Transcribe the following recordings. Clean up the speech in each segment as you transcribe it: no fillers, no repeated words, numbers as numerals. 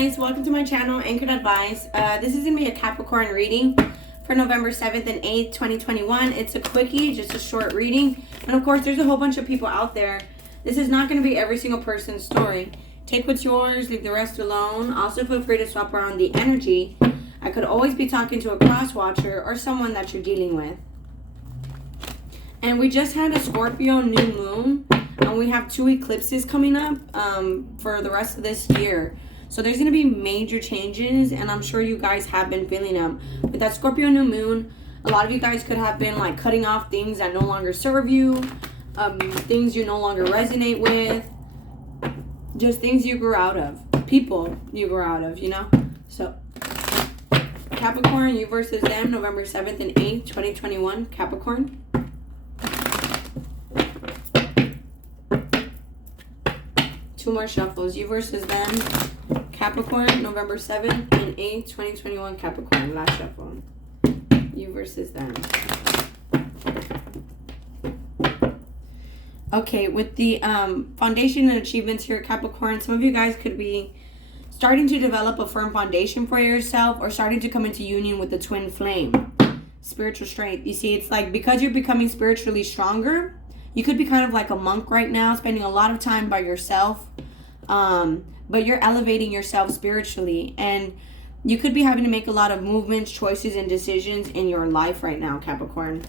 guys, welcome to my channel, Anchored Advice. This is going to be a Capricorn reading for November 7th and 8th, 2021. It's a quickie, just a short reading. And of course, there's a whole bunch of people out there. This is not going to be every single person's story. Take what's yours, leave the rest alone. Also, feel free to swap around the energy. I could always be talking to a cross watcher or someone that you're dealing with. And we just had a Scorpio new moon. And we have 2 eclipses coming up for the rest of this year. So there's going to be major changes, and I'm sure you guys have been feeling them. With that Scorpio new moon, a lot of you guys could have been like cutting off things that no longer serve you, things you no longer resonate with, just things you grew out of, people you grew out of, you know? So Capricorn, you versus them, November 7th and 8th, 2021, Capricorn. Two more shuffles. You versus them, Capricorn, November 7th and 8th, 2021, Capricorn. Last shuffle. You versus them. Okay, with the foundation and achievements here, Capricorn, some of you guys could be starting to develop a firm foundation for yourself or starting to come into union with the twin flame. Spiritual strength. You see, it's like because you're becoming spiritually stronger, you could be kind of like a monk right now, spending a lot of time by yourself. But you're elevating yourself spiritually. And you could be having to make a lot of movements, choices, and decisions in your life right now, Capricorn.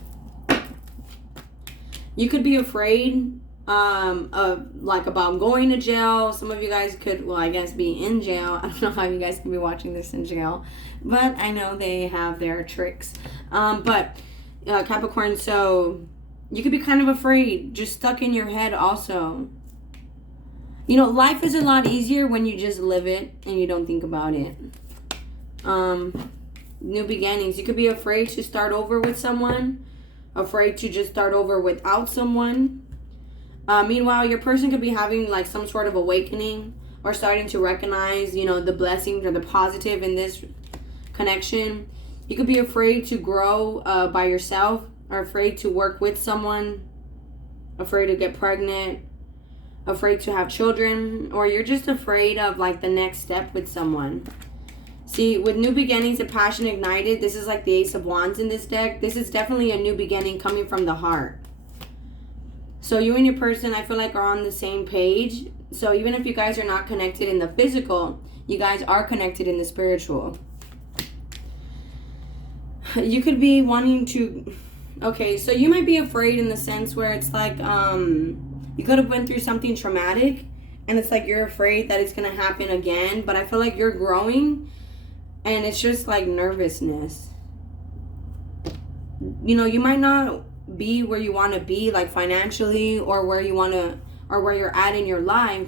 You could be afraid about going to jail. Some of you guys could, well, I guess be in jail. I don't know how you guys can be watching this in jail. But I know they have their tricks. Capricorn, so you could be kind of afraid, just stuck in your head also. You know, life is a lot easier when you just live it and you don't think about it. New beginnings. You could be afraid to start over with someone, afraid to just start over without someone. Meanwhile, your person could be having like some sort of awakening or starting to recognize, you know, the blessings or the positive in this connection. You could be afraid to grow by yourself, or afraid to work with someone, afraid to get pregnant, afraid to have children, or you're just afraid of like the next step with someone. See, with new beginnings and passion ignited, this is like the Ace of Wands in this deck. This is definitely a new beginning coming from the heart. So you and your person, I feel like, are on the same page. So even if you guys are not connected in the physical, you guys are connected in the spiritual. You could be wanting to... Okay, so you might be afraid in the sense where it's like, you could have went through something traumatic, and it's like you're afraid that it's going to happen again, but I feel like you're growing, and it's just like nervousness. You know, you might not be where you want to be, like financially, or where you want to, or where you're at in your life,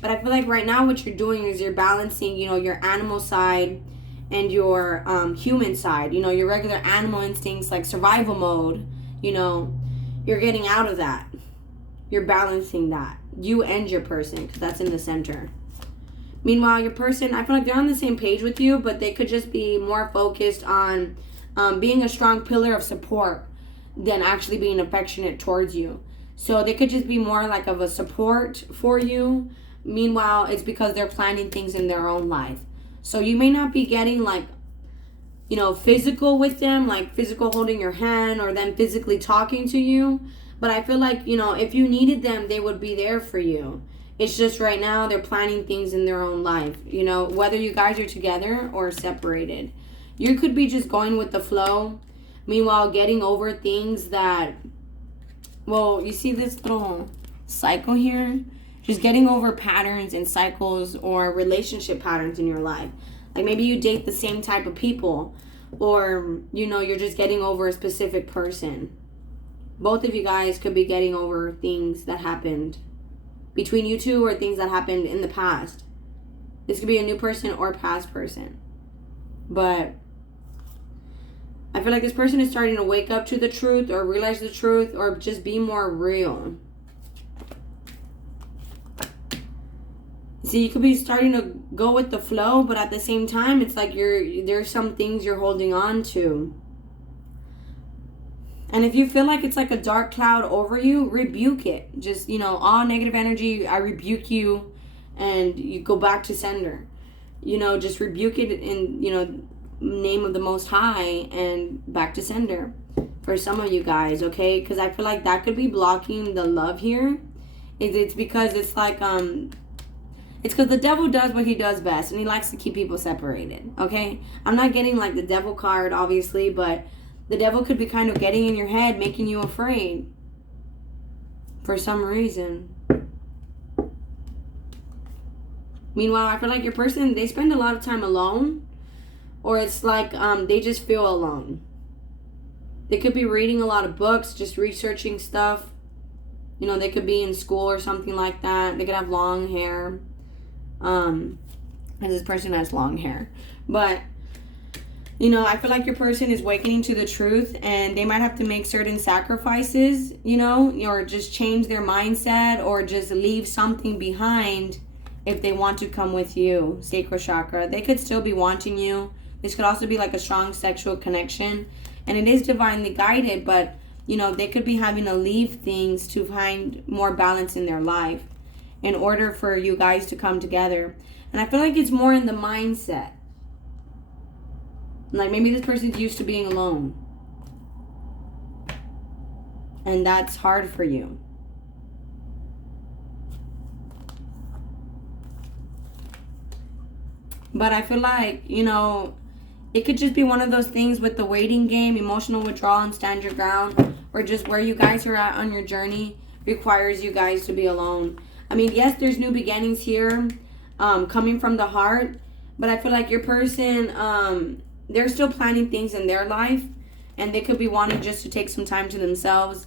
but I feel like right now what you're doing is you're balancing, you know, your animal side and your human side, you know, your regular animal instincts like survival mode, you know, you're getting out of that. You're balancing that. You and your person, because that's in the center. Meanwhile, your person, I feel like they're on the same page with you, but they could just be more focused on being a strong pillar of support than actually being affectionate towards you. So they could just be more like of a support for you. Meanwhile, it's because they're planning things in their own life. So you may not be getting like, you know, physical with them, like physical holding your hand or them physically talking to you. But I feel like, you know, if you needed them, they would be there for you. It's just right now they're planning things in their own life, you know, whether you guys are together or separated. You could be just going with the flow. Meanwhile, getting over things that, well, you see this little cycle here? Just getting over patterns and cycles or relationship patterns in your life. Like maybe you date the same type of people, or, you know, you're just getting over a specific person. Both of you guys could be getting over things that happened between you two or things that happened in the past. This could be a new person or past person. But I feel like this person is starting to wake up to the truth or realize the truth or just be more real. See, you could be starting to go with the flow, but at the same time, it's like there's some things you're holding on to. And if you feel like it's like a dark cloud over you, rebuke it. Just, you know, all negative energy, I rebuke you, and you go back to sender. just rebuke it in, name of the Most High and back to sender for some of you guys, okay? Because I feel like that could be blocking the love here. It's because it's like, it's because the devil does what he does best, and he likes to keep people separated, okay? I'm not getting like the devil card, obviously, but the devil could be kind of getting in your head, making you afraid for some reason. Meanwhile, I feel like your person, they spend a lot of time alone, or it's like they just feel alone. They could be reading a lot of books, just researching stuff. They could be in school or something like that. They could have long hair. And this person has long hair. But, I feel like your person is awakening to the truth, and they might have to make certain sacrifices, or just change their mindset, or just leave something behind if they want to come with you, sacral chakra. They could still be wanting you. This could also be like a strong sexual connection, and it is divinely guided, but they could be having to leave things to find more balance in their life in order for you guys to come together. And I feel like it's more in the mindset. Like maybe this person's used to being alone, and that's hard for you. But I feel like, it could just be one of those things with the waiting game, emotional withdrawal, and stand your ground, or just where you guys are at on your journey requires you guys to be alone. I mean, yes, there's new beginnings here, coming from the heart, but I feel like your person, they're still planning things in their life, and they could be wanting just to take some time to themselves.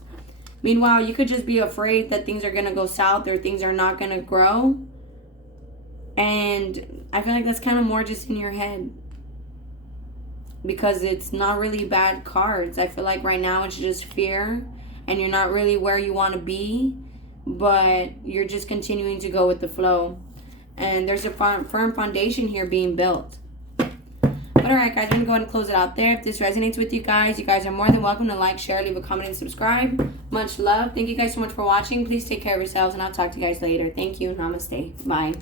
Meanwhile, you could just be afraid that things are going to go south, or things are not going to grow. And I feel like that's kind of more just in your head, because it's not really bad cards. I feel like right now it's just fear, and you're not really where you want to be, but you're just continuing to go with the flow. And there's a firm foundation here being built. But alright guys, I'm going to go ahead and close it out there. If this resonates with you guys are more than welcome to like, share, leave a comment, and subscribe. Much love. Thank you guys so much for watching. Please take care of yourselves, and I'll talk to you guys later. Thank you. Namaste. Bye.